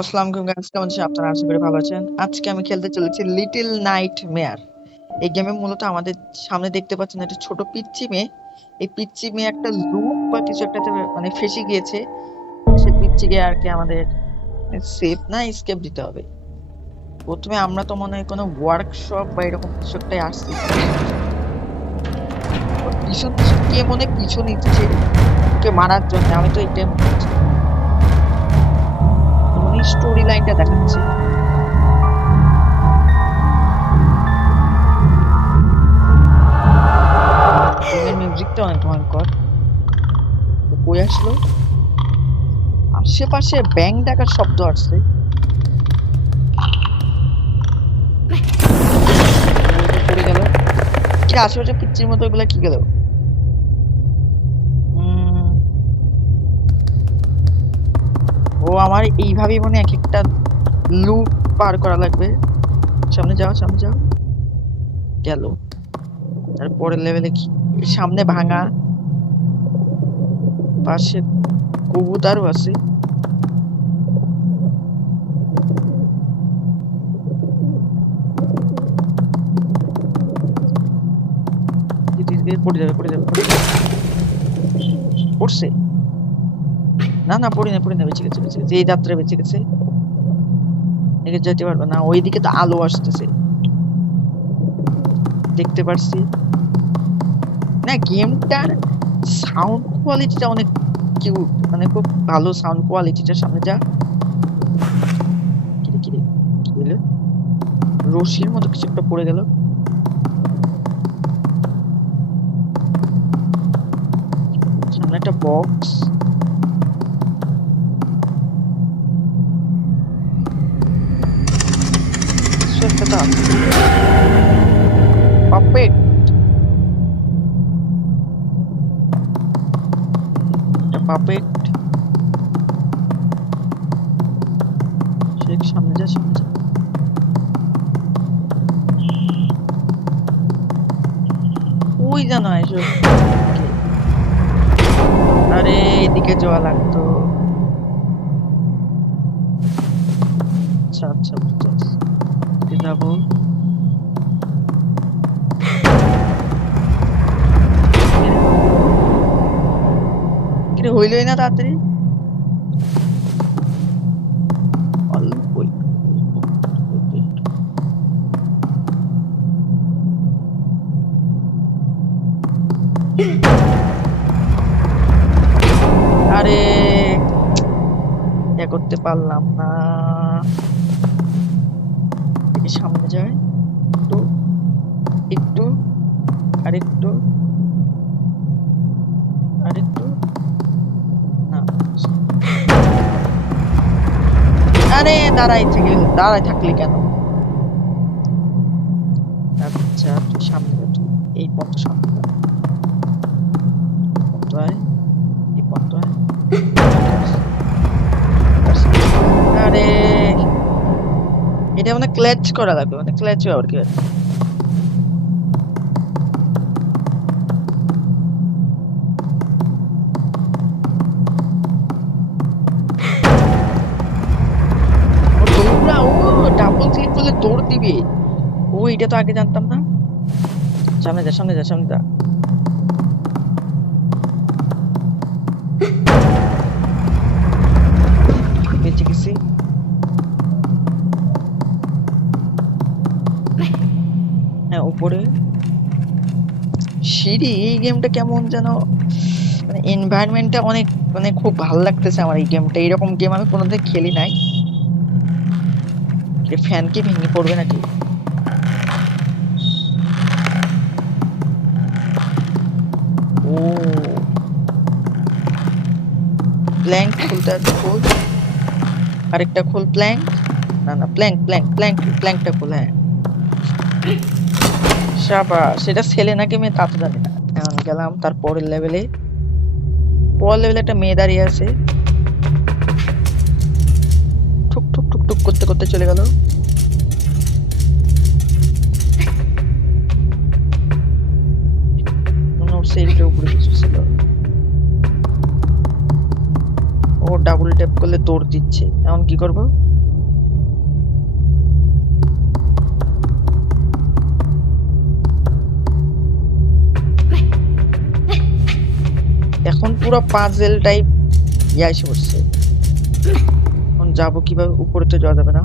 আসসালামু আলাইকুম গাইস, কেমন আছেন আপনারা? আশা করি ভালো আছেন। আজকে আমি খেলতে চলেছি লিটল নাইট মেয়ার। এই গেমে মূলত আমাদের সামনে দেখতে পাচ্ছেন একটা ছোট পিচ্চি মেয়ে। এই পিচ্চি মেয়ে একটা লুপ বা কিছু একটাতে মানে ফেঁসে গিয়েছে। সে পিচ্চিকে আর কি আমাদের সেফ না এসকেপ দিতে হবে। প্রথমে আমরা তো মনে হয় কোনো ওয়ার্কশপ বা এরকম কিছু একটাই আসছি। ওর পিছন পিছন কে মনে হয় পিছু নিচ্ছে ওকে মারার জন্য। আমি তো এটাই মনে হচ্ছে, মানে স্টোরি লাইনটা দেখাচ্ছে। গেমের মিউজিকটা অনেক ভয়ঙ্কর। তো কই আসলো? আশেপাশে ব্যাং ডাকার শব্দ আসছে। পড়ে গেল কি আশেপাশে পিচ্চির মতো? এগুলা কি গেল? উম, ও আমার এইভাবেই মনে এক একটা লুপ পার করা লাগবে। সামনে যাও, সামনে যাও। গেল। তারপরের লেভেলে কি? সামনে ভাঙা, পাশে কবুতরও আছে। ধীরে ধীরে পড়ে যাবে, পড়ে যাবে, পড়ে যাবে। পড়ছে? না না, পড়ি না, পড়ি না, বেঁচে গেছে, বেঁচে গেছে। এই যাত্রা বেঁচে গেছে। এদিকে যেতে পারবে না, ওইদিকে তো আলো আসতেছে, দেখতে পারছি। না, গেমটার সাউন্ড কোয়ালিটিটা অনেক কিউট, মানে খুব ভালো সাউন্ড কোয়ালিটিটা। সামনে যা। কিরে কিরে, কি হলো? রশির মতো কিছু একটা পড়ে গেল। সামনে একটা বক্স। কিছু একটা তো আছে। পাপেট। একটা পাপেট। সে সামনে যা, সামনে যা। ওই জানো এসব। আরে এদিকে যাওয়া লাগতো। আচ্ছা আচ্ছা, বুঝতে পারছি। এদিকে যাবো। কিরে হইলই না তাড়াতাড়ি। অল্পই। আরে করতে পারলাম না। দেখি সামনে যায়। একটু, একটু, আরেকটু, আরেকটু। না। আরে দাঁড়াই থেকে দাঁড়াই থাকলি কেন? আচ্ছা তুই সামনে যা, তুই এই পথ সামনে যা। পথ আয়, এই পথ আয়। আরে এটা মানে ক্ল্যাচ করা লাগবে, মানে ক্ল্যাচ আর কি। দৌড়া, ও ডাবল ক্লিক করলে দৌড় দিবে। ও এটা তো আগে জানতাম না। সামনে যা, সামনে যা, সামনে যা। বেঁচে গেছি। হ্যাঁ উপরে সিঁড়ি। এই গেমটা কেমন যেন, মানে এনভায়রনমেন্টটা অনেক, মানে খুব ভালো লাগতেছে আমার। এই গেমটা, এরকম গেম আমি কোনোদিন খেলি নাই। ফ্যান কি ভেঙে পড়বে নাকি? ও প্ল্যাঙ্ক খুলতে আছে, খোল। আরেকটা খোল প্ল্যাঙ্ক। না না, প্ল্যাঙ্ক প্ল্যাঙ্ক প্ল্যাঙ্ক প্ল্যাঙ্কটা খোল। হ্যাঁ সাবাস। সেটা ছেলে নাকি মেয়ে তা তো জানি না। এখন গেলাম তার পরের লেভেলে। পরের লেভেলে একটা মেয়ে দাঁড়িয়ে আছে, ঠুক ঠুক ঠুক ঠুক করতে করতে চলে গেল। মনে হচ্ছে এটার উপরে কিছু ছিল। ও ডাবল ট্যাপ করলে দৌড় দিচ্ছে, এখন কি করব? এখন পুরো পাজেল টাইপ এসে পড়ছে। এখন যাবো কিভাবে? উপরে তো যাওয়া যাবে না।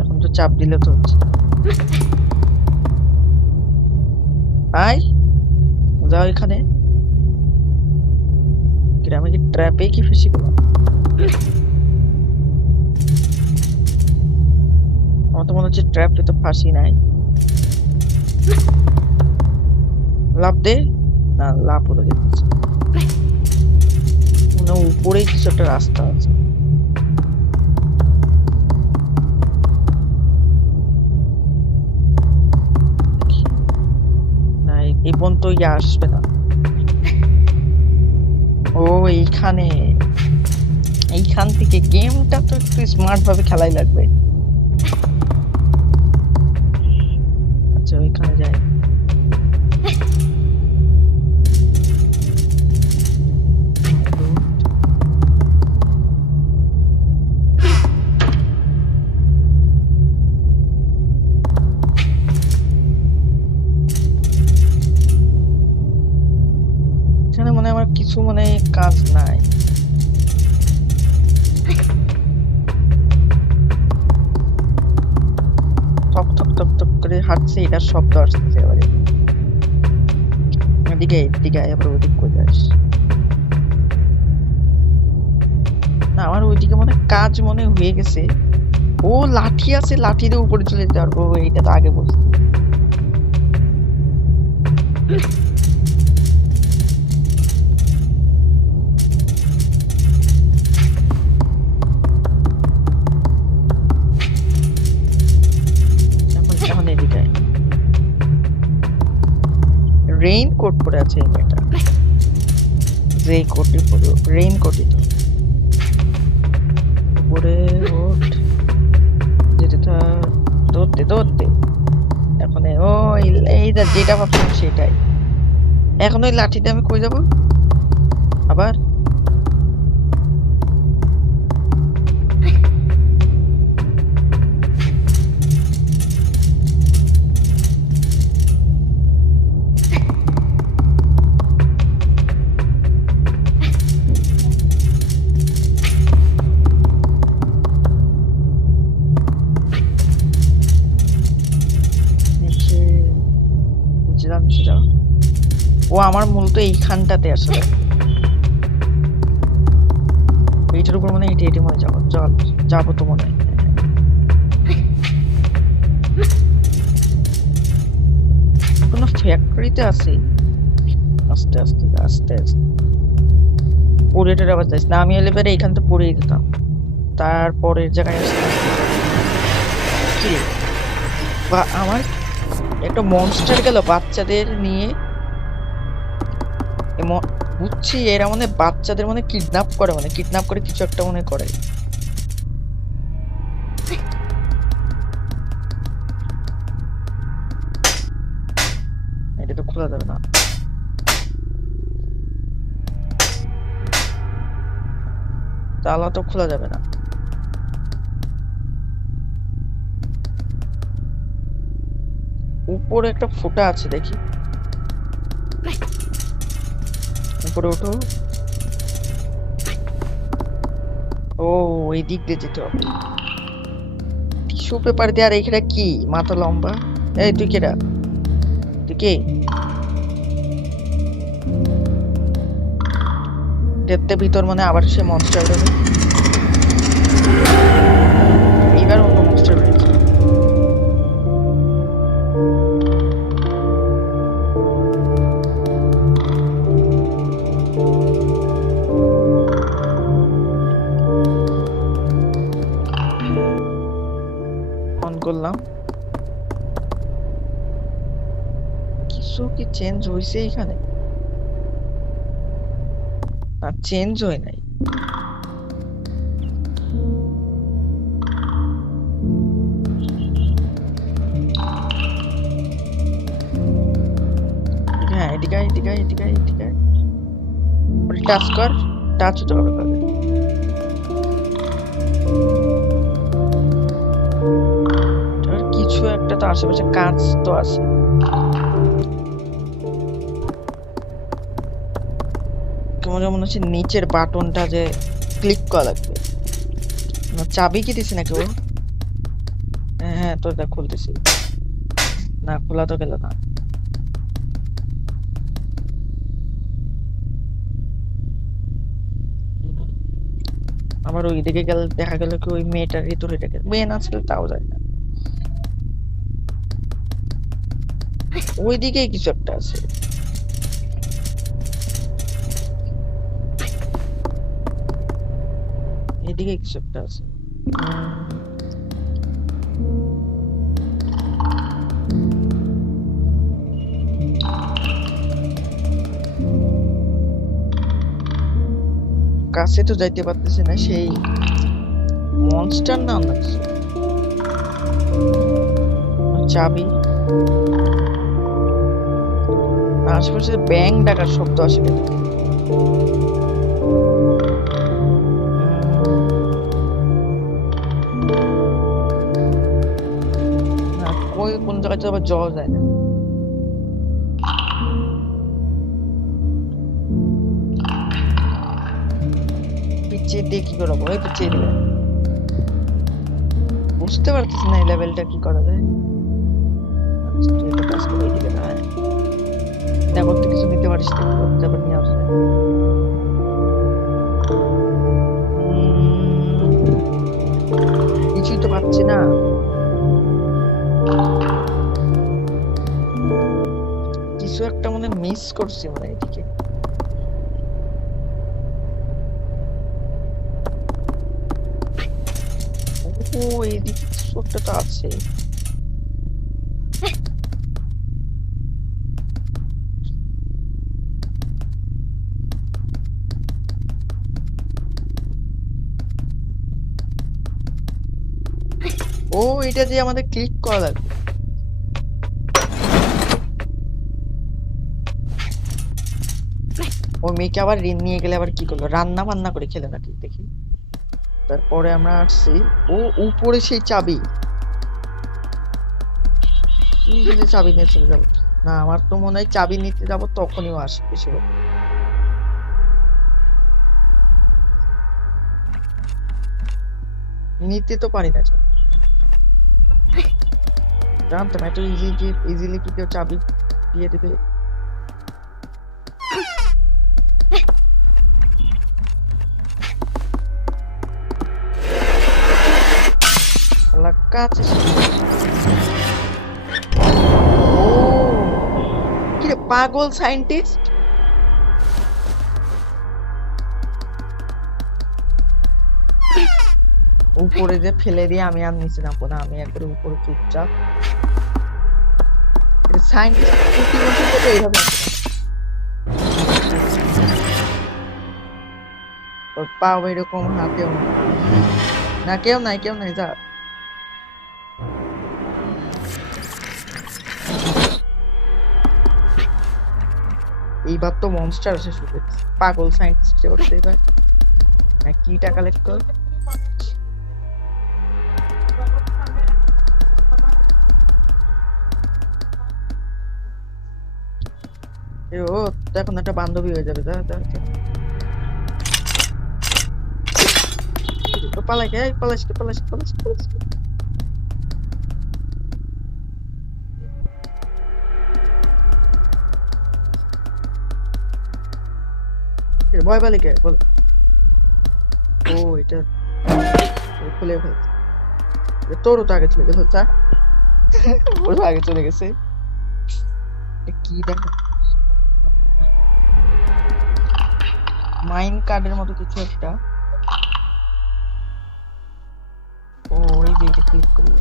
এখন তো চাপ দিলে তো হচ্ছে। আয় যাও এখানে। আমি কি ট্র্যাপে কি ফেসে গেলাম? আমার তো মনে হচ্ছে ট্র্যাপে তো ফাঁসি নাই। লাভ দে না, লাভ হলো দেখছি মনে উপরেই কিছু একটা রাস্তা আছে। না এই পর্যন্ত আসবে না। ও এইখানে, এইখান থেকে গেমটা তো একটু স্মার্ট ভাবে খেলাই লাগবে। আচ্ছা ওইখানে যাই। এখানে মনে হয় আমার কিছু মনে কাজ নাই। থক থক থক থক করে হাঁটছে, এটার শব্দ আসছে এবারে। এদিকে এদিকে আবার ওইদিক করে যাস না, আমার ওইদিকে মনে কাজ মনে হয়ে গেছে। ও লাঠি আছে, লাঠি দিয়ে উপরে চলে যেতে পারবো, এইটা তো আগে বলছি। এখন এদিকে রেইন কোট পরে আছে এই মেয়েটা, যে কোটই পরে রেইন কোটই তো। উপরে ওঠ, যেতে থাক, দৌড়তে দৌড়তে। এখন ও এইটা যেটা ভাবছিলাম সেটাই। এখন ওই লাঠিতে আমি কই যাব আবার? ও আমার মূলত এইখানটাতে আসলে এইটার উপর মনে হেঁটে হেঁটে মনে যাবো। চল যাবো তো মনে হয়। কোনো ফ্যাক্টরিতে আছি। আস্তে আস্তে আস্তে আস্তে পড়েটার আবার যাইস না, আমি এলে বেড়ে এইখান থেকে পড়েই যেতাম। তারপরের জায়গায় কি বা আমার একটা মনস্টার গেল বাচ্চাদের নিয়ে। বুঝছি এরা মনে বাচ্চাদের মনে কিডন্যাপ করে, মানে কিডন্যাপ করে কিছু একটা মনে করে। এটা তো খোলা যাবে না। তালা তো খোলা যাবে না। উপরে একটা ফুটা আছে দেখি, উপরে ওঠো। ও এই দিক দিয়ে যেতে হবে। টিস্যু পেপার দিয়ে। আর এইখানে কি মাথা লম্বা? এই তুই কেডা? তুই কে? দেখতে ভিতর মানে আবার সে মনস্টার বেরোবে। এইবার অন্য মনস্টার বেরোচ্ছে। অন করলাম, কিছু কি চেঞ্জ হয়েছে এখানে? না চেঞ্জ হয় নাই। এদিকে টাচ কর, টাচ হতে হবে তাহলে। কিছু একটা তো আশেপাশে কাজ তো আছে। কেমন মনে হচ্ছে নিচের বাটনটা যে ক্লিক করা লাগবে। চাবি কি দিছি নাকি ও? হ্যাঁ তো দেখ খুলতেছি না, খোলা তো গেল না। আবার ওইদিকে গেলে দেখা গেল কি ওই মেয়েটার ভিতরে রেখে মেয়ে না ছিল তাও যায় না। ওইদিকেই কিছু একটা আছে। এদিকে কিছু একটা আছে। কাছে তো যাইতে পারতেছি না, সেই মনস্টার না অন্য কিছু। চাবি, আশেপাশে ব্যাংক ডাকার শব্দ আসে কেন? ওই কোন জায়গায় আবার যাওয়া যায় না। পিছিয়ে দিয়ে কি করবো? ওই পিছিয়ে দিবে। বুঝতে পারতেছি না এই লেভেলটা কি করা যায়। আচ্ছা তুই একটা কাজ করে এইদিকে না, দেখো তুই কিছু নিতে পারিস তো, তারপর নিয়ে আসবে। কিছুই তো পাচ্ছি না। কিছু একটা মনে মিস করছি মানে এদিকে। ও এইদিকে কিছু একটা তো আছে। ও এটা দিয়ে আমাদের ক্লিক করা লাগবে। ও মেয়েকে আবার ঋণ নিয়ে গেলে আবার কি করলো? রান্না বান্না করে খেলে নাকি দেখি। তারপরে আমরা আসছি ও উপরে সেই চাবি, চাবি নিয়ে চলে যাবো না। আমার তো মনে হয় চাবি নিতে যাবো তখনই ও আসবে। নিতে তো পারি না, জানতাম এত ইজিলি কি কেউ চাবি দিয়ে দেবে। কাছে কি রে পাগল সায়েন্টিস্ট! উপরে যে ফেলে দিয়ে আমি আর নিচে নামবো না, আমি একবারে উপরে চুপচাপ। সায়েন্টিস্ট এইভাবে ওর পাও এরকম, হাতেও না, কেউ নাই যা। এইবার তো মনস্টার এসে শুরু, পাগল সায়েন্টিস্ট করতে এবার কিটা কালেক্ট কর। ও এখন একটা বান্ধবী হয়ে যাবে। পালাই ভয় পালি কে বল। ও এটা খুলে ফেলছে। তোরও তো আগে চলে গেছে, ওর আগে চলে গেছে। কি দেখা মাইন কার্ডের মতো কিছু একটা। ও ওই যে এটা ক্লিক করি।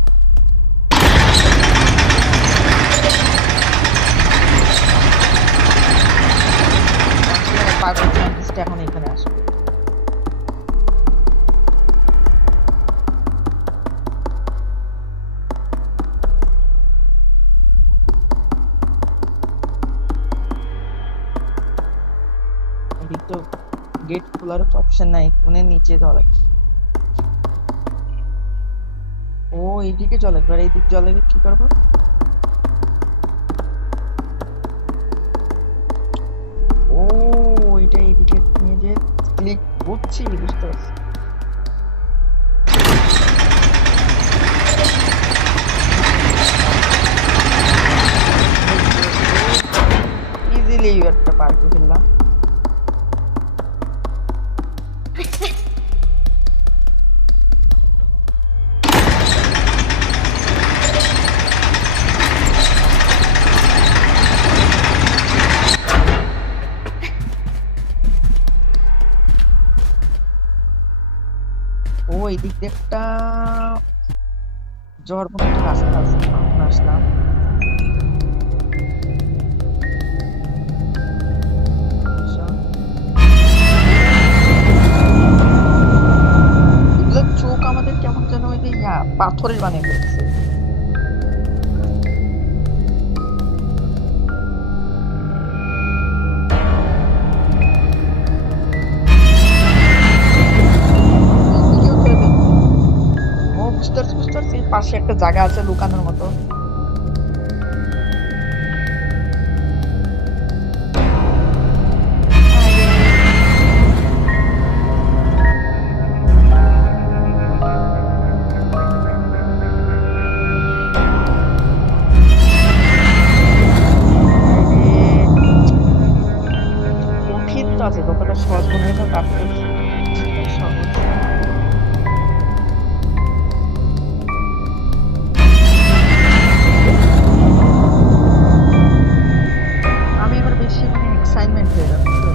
পাগল সায়েন্টিস্ট এখন এখানে আসবে। এদিক তো গেট খোলার তো অপশন নাই, কোণে নিচে চলে। ও এইদিকে চলে, এবার এইদিক চলে কি করবো? ও এটা এইদিকে নিয়ে যে ক্লিক করছি, বুঝতে পারছি। ইজিলি একটা পার করে ফেললাম। ও এই দিক দিয়ে একটা যাওয়ার মতো একটা রাস্তা আছে, এখন আসলাম। আচ্ছা, এগুলো চোখ আমাদের কেমন যেন ওই যে পাথরের বানিয়ে ফেলছে। এদিকেও চলে যাবে। ও বুঝতে পারছি বুঝতে পারছি, পাশে একটা জায়গা আছে লুকানোর মতো। কঠিন তো আছে, যতটা সহজ মনে হয় না তার থেকে সহজ। আমি এবার বেশি মানে এক্সাইটমেন্ট হয়ে যাচ্ছে তো।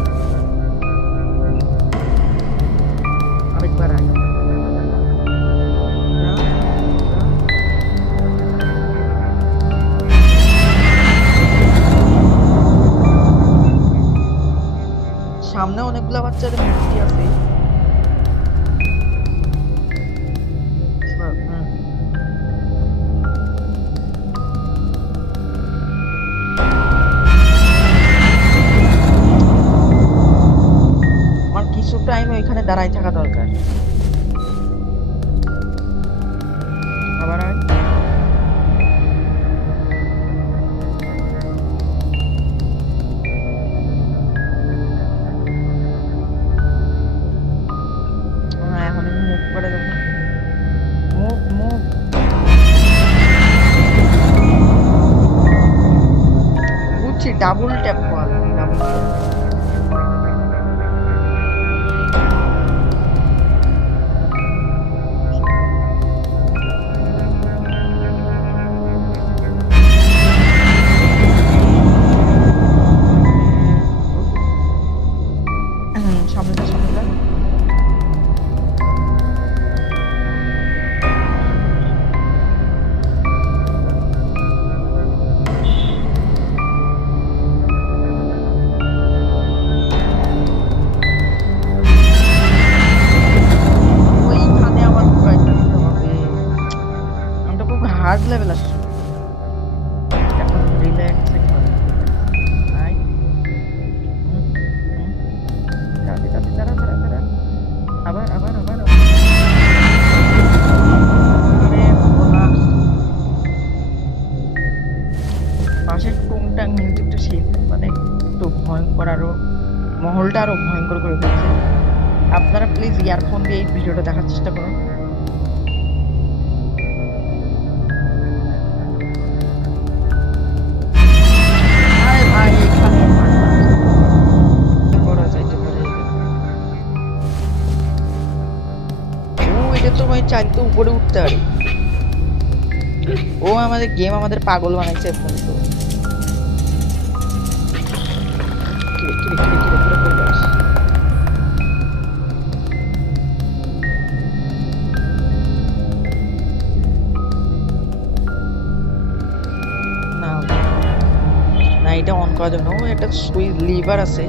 আরেকবার আগে সামনে অনেকগুলো বাচ্চাদের মূর্তি আছে। হুম। আমার কিছু টাইম ওইখানে দাঁড়াই থাকা দরকার। আবার আয়। এখন আমি মুভ করে দেবো। Move move. বুঝছি, ডাবল ট্যাপ কর, ডাবল ট্যাপ। সামনে সামনে ওইখানে আমার ভয় থাকতে হবে। আমরা খুব হার্ড লেভেল আসছে, এখন রিল্যাক্স আয়। তাড়াতাড়ি তাড়াতাড়ি দাঁড়া দাঁড়া দাঁড়া। আবার আবার আবার আবার। আরে ভোলা, পাশের টুংটাং মিউজিকটা সেই মানে একটু ভয়ঙ্কর, আরো মহলটা আরো ভয়ঙ্কর করে ফেলছে। আপনারা প্লিজ ইয়ারফোন দিয়ে এই ভিডিওটা দেখার চেষ্টা করুন। আরে ভাই এখানে করা যাইতে পারে। ও এটা তো ভাই চাইতে উপরে উঠতে পারি। ও আমাদের গেম আমাদের পাগল বানাইছে এখন তো। কিরে কিরে কিরে কিরে পুরো পড়ে যাস। না না, এটা অন করা যাবে না। ও একটা সুইচ লিভার আছে।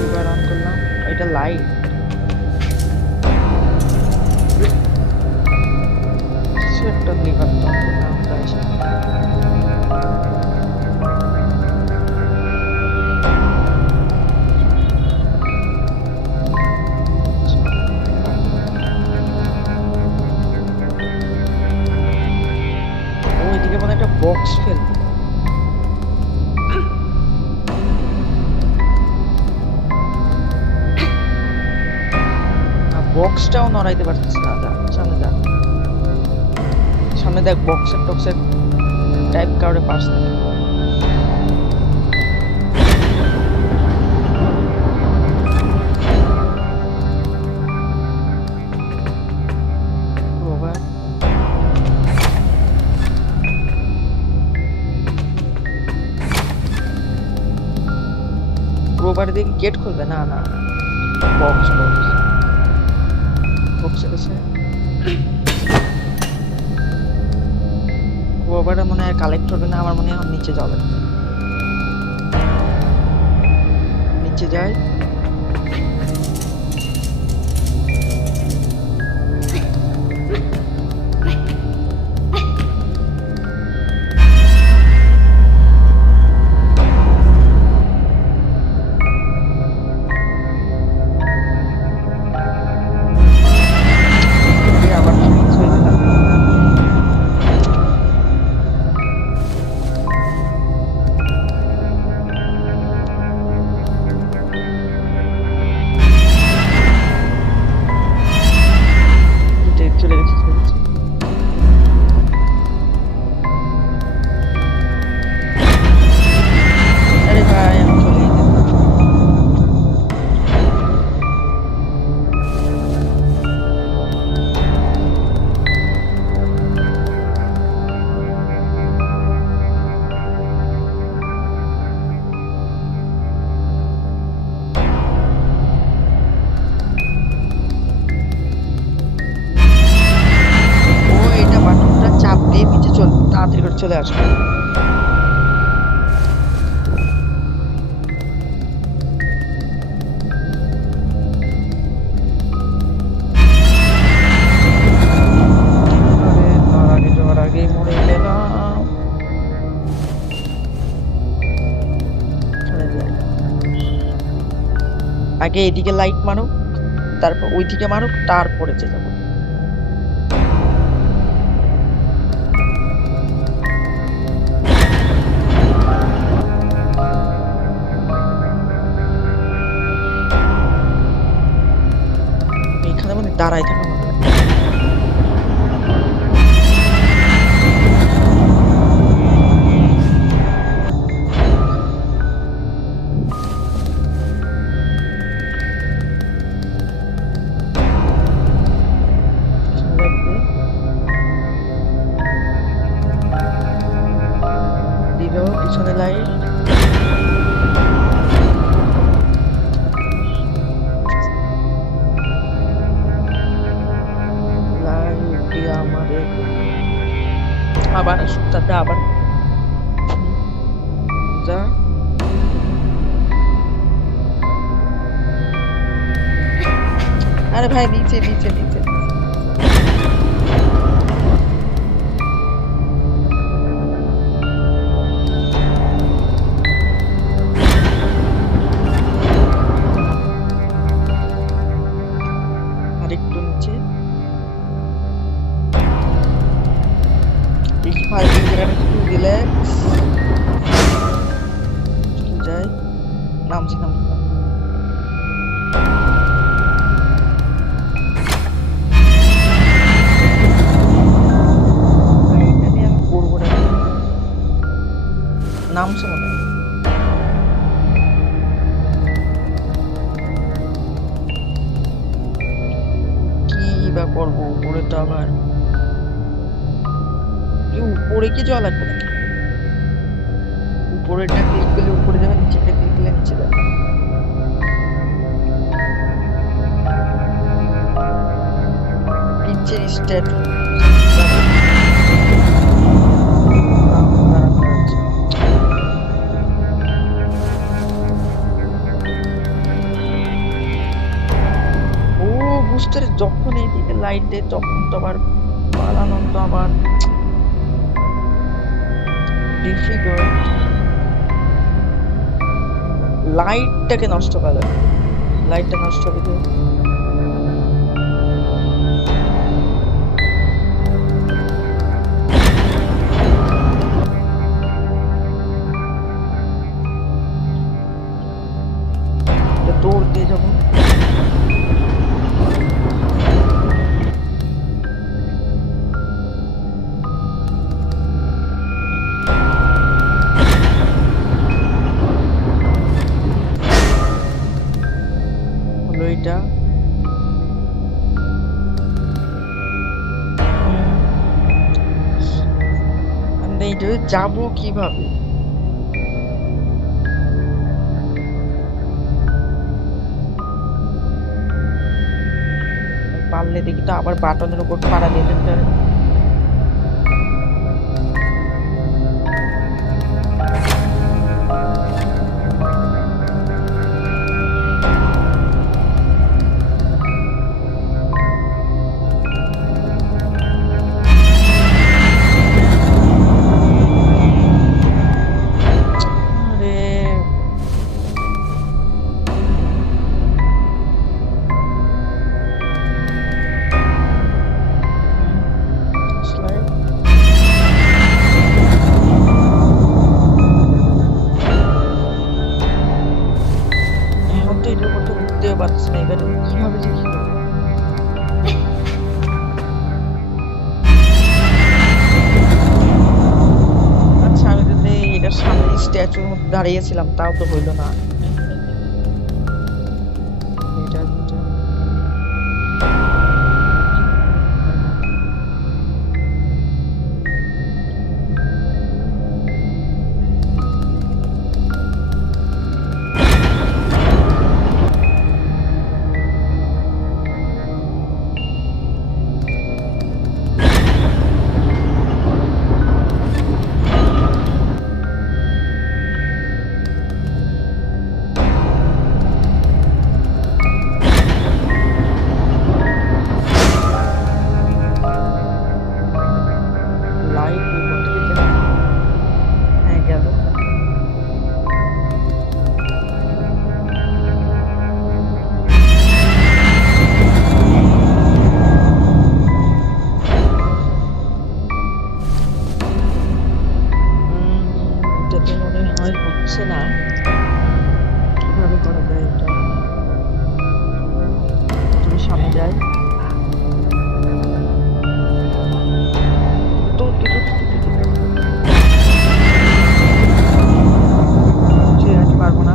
লিভার অন করলাম, এটা লাইট। কিছু একটা লিভার তো অন করলাম, তাই আসে। ও এদিকে মনে হয় একটা বক্স ফেলবে। বক্সটাও নড়াইতে পারছিস না। যা সামনে যা, সামনে দেখ বক্সের টক্সের টাইপ কাউরে পাস না। রোবার রোবার দেখি গেট খুলবে। না না, বক্স বক্স বক্সে গেছে। রোবারটা মনে হয় কালেক্ট হবে না, আমার মনে হয় নিচে যাবে। নিচে যায়। আবার ফিক্স হয়ে গেলাম। চলে গেছে চলে গেছে। আরে ভাই আমি চলে গেছি। ও এটা বাটনটা চাপ দিয়ে নিচে চল, তাড়াতাড়ি করে চলে আসবে। আরে তার আগে যাওয়ার আগেই মরে গেলাম। চলে যাই। আগে এদিকে লাইট মারুক, তারপর ওইদিকে মারুক, তারপরে যে যাবো। এখানে মানে দাঁড়াই থাকা মনে হয়। পিছনে দেখবে দিল, পিছনে লাইট। লাইট দিয়ে আমাদের আবার সুতাটা আবার যা। আরে ভাই নিচে নিচে নিচে। আরেকটু নিচে। ভাই এই জায়গাটা একটু রিল্যাক্স যায়। নামছি নামছি। এটা নিয়ে আমি করবো না। নামছে মনে হয়। কি বা করবো উপরে তো আবার উপরে কি যাওয়া লাগবে নাকি? উপরেরটা ক্লিক করলে উপরে যাবে, নিচেটা ক্লিক করলে নিচে যাবে। পিচ্ছের স্ট্যাটু ও বুঝতে পারি, যখন এইদিকে লাইট দেয় তখন তো আবার পালানো তো আবার ডিফিকাল্ট। লাইটটাকে নষ্ট করে, লাইটটা নষ্ট করে দিও। দৌড় দিয়ে যাবো। হলো এটা। এইটা যাবো কিভাবে? পারলে দেখি তো আবার বাটনের উপর পাড়া দিয়ে দিতে পারে। পারছি না, এবার কিভাবে যে কি করবো? আচ্ছা আমি যদি এটার সামনে স্ট্যাচুর মধ্যে দাঁড়িয়েছিলাম তাও তো হইলো না। হচ্ছে না, কিভাবে করা যায় এটা? তুমি সামনে যাই তো পারবো না।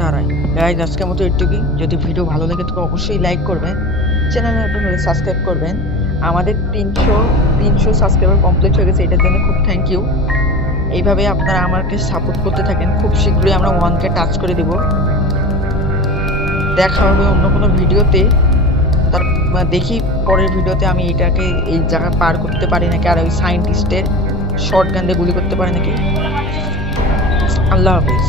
দাঁড়াই গাইজ, আজকের মতো এটুকুই। যদি ভিডিও ভালো লাগে তো অবশ্যই লাইক করবেন, চ্যানেলে নতুন হলে সাবস্ক্রাইব করবেন। আমাদের 300 সাবস্ক্রাইবার কমপ্লিট হয়ে গেছে, এটার জন্য খুব থ্যাংক ইউ। এইভাবে আপনারা আমাকে সাপোর্ট করতে থাকেন, খুব শীঘ্রই আমরা 1K টাচ করে দিব। দেখা হবে অন্য কোনো ভিডিওতে। তার দেখি পরের ভিডিওতে আমি এটাকে এই জায়গা পার করতে পারি নাকি, আর ওই সায়েন্টিস্টের শর্ট গান দিয়ে গুলি করতে পারি নাকি। আল্লাহ হাফেজ।